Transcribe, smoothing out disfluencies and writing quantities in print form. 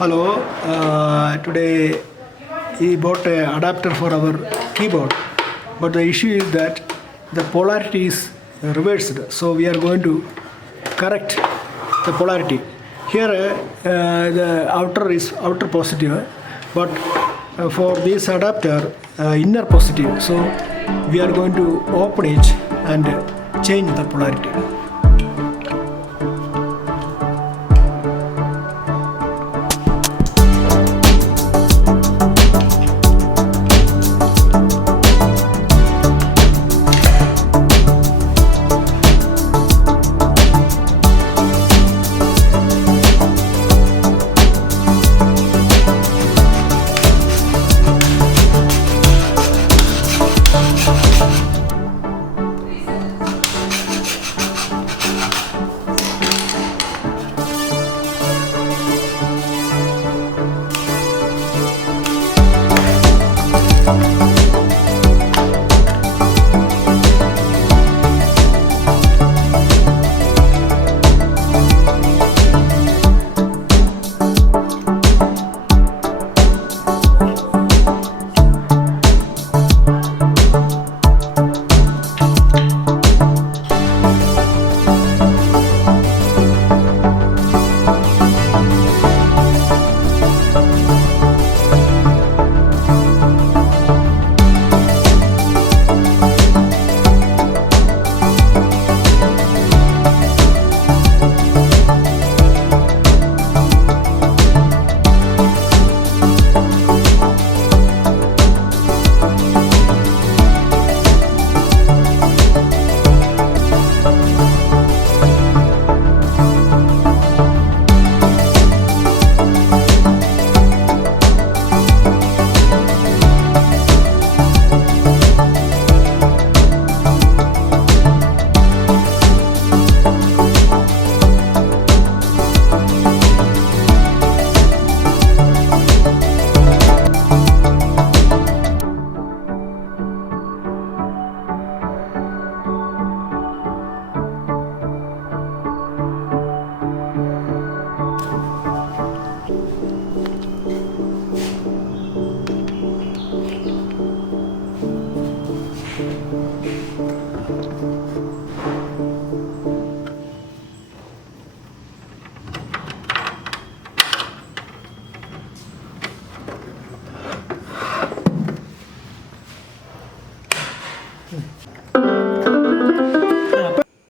Hello, today he bought an adapter for our keyboard, but the issue is that the polarity is reversed. So we are going to correct the polarity. Here the outer is outer positive, but for this adapter inner positive. So we are going to open it and change the polarity.